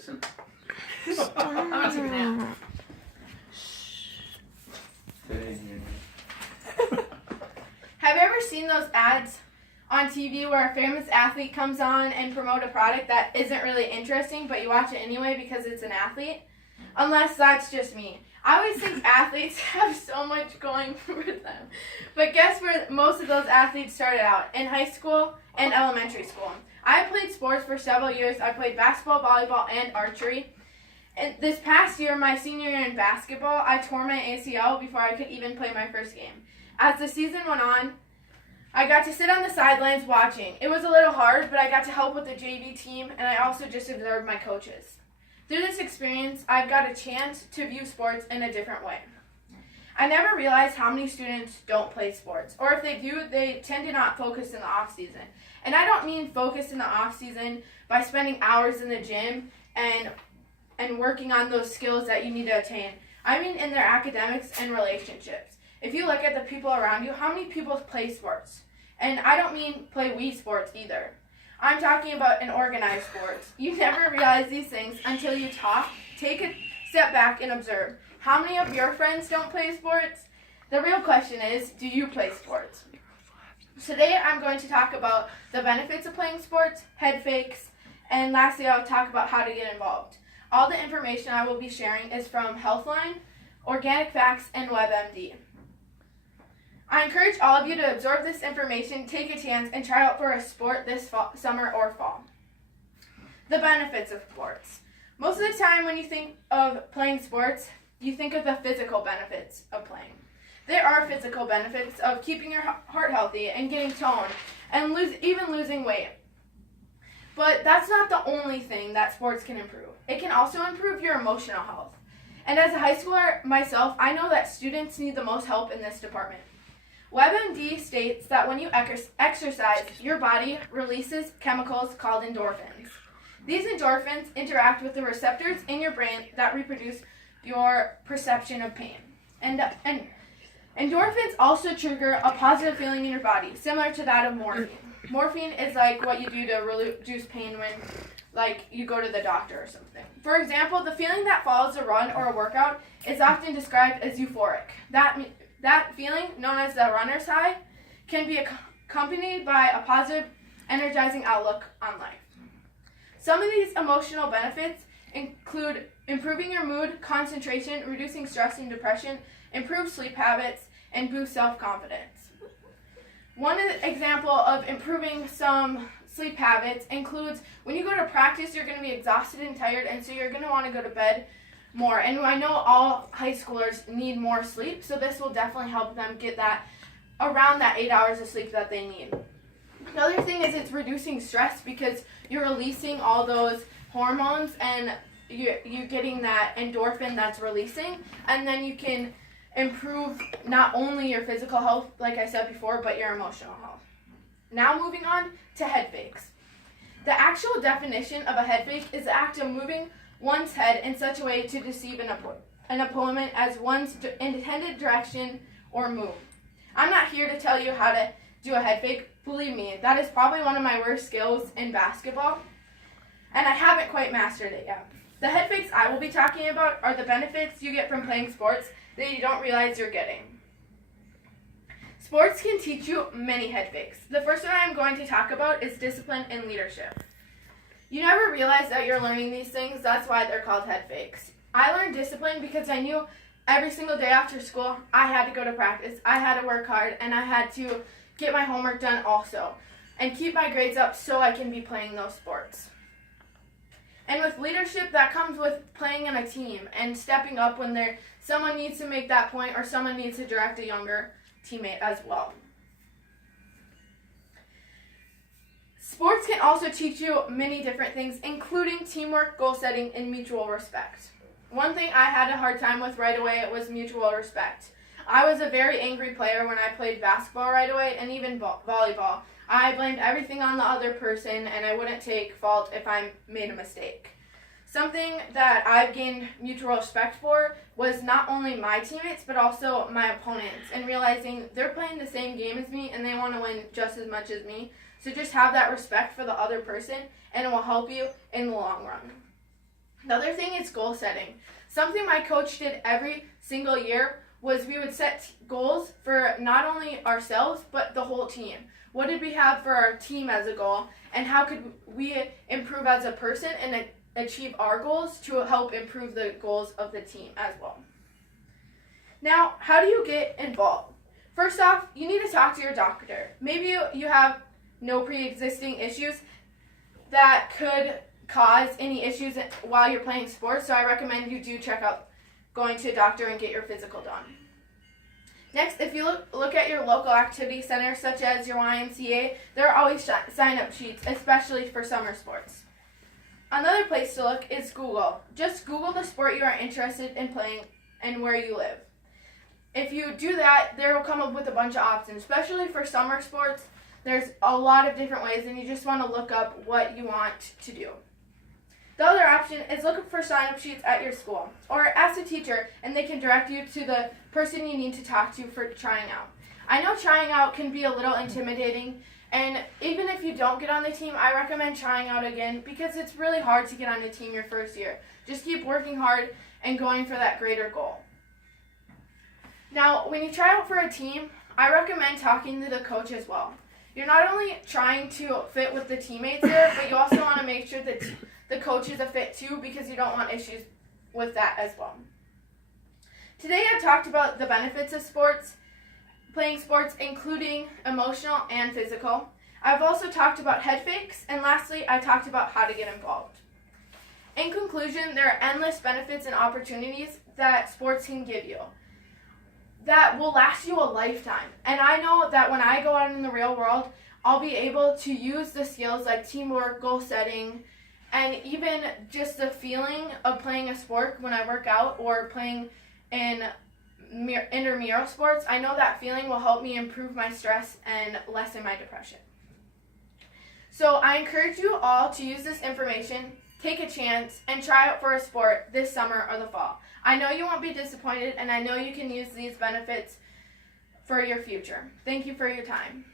Listen. I'm gonna take a nap. Have you ever seen those ads on TV where a famous athlete comes on and promote a product that isn't really interesting, but you watch it anyway because it's an athlete? Unless that's just me. I always think athletes have so much going for them. But guess where most of those athletes started out? In high school and elementary school. I played sports for several years. I played basketball, volleyball, and archery. And this past year, my senior year in basketball, I tore my ACL before I could even play my first game. As the season went on, I got to sit on the sidelines watching. It was a little hard, but I got to help with the JV team, and I also just observed my coaches. Through this experience, I've got a chance to view sports in a different way. I never realized how many students don't play sports, or if they do, they tend to not focus in the off season. And I don't mean focus in the off season by spending hours in the gym and working on those skills that you need to attain. I mean in their academics and relationships. If you look at the people around you, how many people play sports? And I don't mean play Wii sports either. I'm talking about an organized sports. You never realize these things until you take a step back and observe. How many of your friends don't play sports? The real question is, do you play sports? Today I'm going to talk about the benefits of playing sports, head fakes, and lastly I'll talk about how to get involved. All the information I will be sharing is from Healthline, Organic Facts, and WebMD. I encourage all of you to absorb this information, take a chance, and try out for a sport this summer or fall. The benefits of sports. Most of the time when you think of playing sports, you think of the physical benefits of playing. There are physical benefits of keeping your heart healthy and getting toned and even losing weight. But that's not the only thing that sports can improve. It can also improve your emotional health. And as a high schooler myself, I know that students need the most help in this department. WebMD states that when you exercise, your body releases chemicals called endorphins. These endorphins interact with the receptors in your brain that reproduce your perception of pain. And endorphins also trigger a positive feeling in your body, similar to that of morphine. Morphine is like what you do to reduce pain when you go to the doctor or something. For example, the feeling that follows a run or a workout is often described as euphoric. That feeling, known as the runner's high, can be accompanied by a positive, energizing outlook on life. Some of these emotional benefits include improving your mood, concentration, reducing stress and depression, improve sleep habits, and boost self-confidence. One example of improving some sleep habits includes when you go to practice, you're going to be exhausted and tired, and so you're going to want to go to bed more. And I know all high schoolers need more sleep, so this will definitely help them get around that 8 hours of sleep that they need. Another thing is it's reducing stress because you're releasing all those hormones and you're getting that endorphin that's releasing, and then you can improve not only your physical health, like I said before, but your emotional health. Now moving on to head fakes. The actual definition of a head fake is the act of moving one's head in such a way to deceive an opponent as one's intended direction or move. I'm not here to tell you how to do a head fake. Believe me, that is probably one of my worst skills in basketball, and I haven't quite mastered it yet. The head fakes I will be talking about are the benefits you get from playing sports that you don't realize you're getting. Sports can teach you many head fakes. The first one I'm going to talk about is discipline and leadership. You never realize that you're learning these things. That's why they're called head fakes. I learned discipline because I knew every single day after school I had to go to practice, I had to work hard, and I had to get my homework done also, and keep my grades up so I can be playing those sports. And with leadership, that comes with playing in a team and stepping up when someone needs to make that point or someone needs to direct a younger teammate as well. Sports can also teach you many different things, including teamwork, goal setting, and mutual respect. One thing I had a hard time with right away was mutual respect. I was a very angry player when I played basketball right away, and even volleyball. I blamed everything on the other person, and I wouldn't take fault if I made a mistake. Something that I've gained mutual respect for was not only my teammates, but also my opponents, and realizing they're playing the same game as me, and they want to win just as much as me. So just have that respect for the other person, and it will help you in the long run. Another thing is goal setting. Something my coach did every single year was we would set goals for not only ourselves, but the whole team. What did we have for our team as a goal, and how could we improve as a person and achieve our goals to help improve the goals of the team as well. Now, how do you get involved? First off, you need to talk to your doctor. Maybe you have no pre-existing issues that could cause any issues while you're playing sports, so I recommend you do check out going to a doctor and get your physical done. Next, if you look at your local activity center, such as your YMCA, there are always sign-up sheets, especially for summer sports. Another place to look is Google. Just Google the sport you are interested in playing and where you live. If you do that, there will come up with a bunch of options, especially for summer sports. There's a lot of different ways, and you just want to look up what you want to do. The other option is look for sign-up sheets at your school, or ask a teacher and they can direct you to the person you need to talk to for trying out. I know trying out can be a little intimidating, and even if you don't get on the team, I recommend trying out again because it's really hard to get on the team your first year. Just keep working hard and going for that greater goal. Now, when you try out for a team, I recommend talking to the coach as well. You're not only trying to fit with the teammates there, but you also want to make sure that the coach is a fit too, because you don't want issues with that as well. Today I've talked about the benefits of playing sports, including emotional and physical. I've also talked about head fakes, and lastly, I talked about how to get involved. In conclusion, there are endless benefits and opportunities that sports can give you that will last you a lifetime. And I know that when I go out in the real world, I'll be able to use the skills like teamwork, goal setting, and even just the feeling of playing a sport when I work out or playing in intramural sports. I know that feeling will help me improve my stress and lessen my depression. So I encourage you all to use this information, take a chance, and try out for a sport this summer or the fall. I know you won't be disappointed, and I know you can use these benefits for your future. Thank you for your time.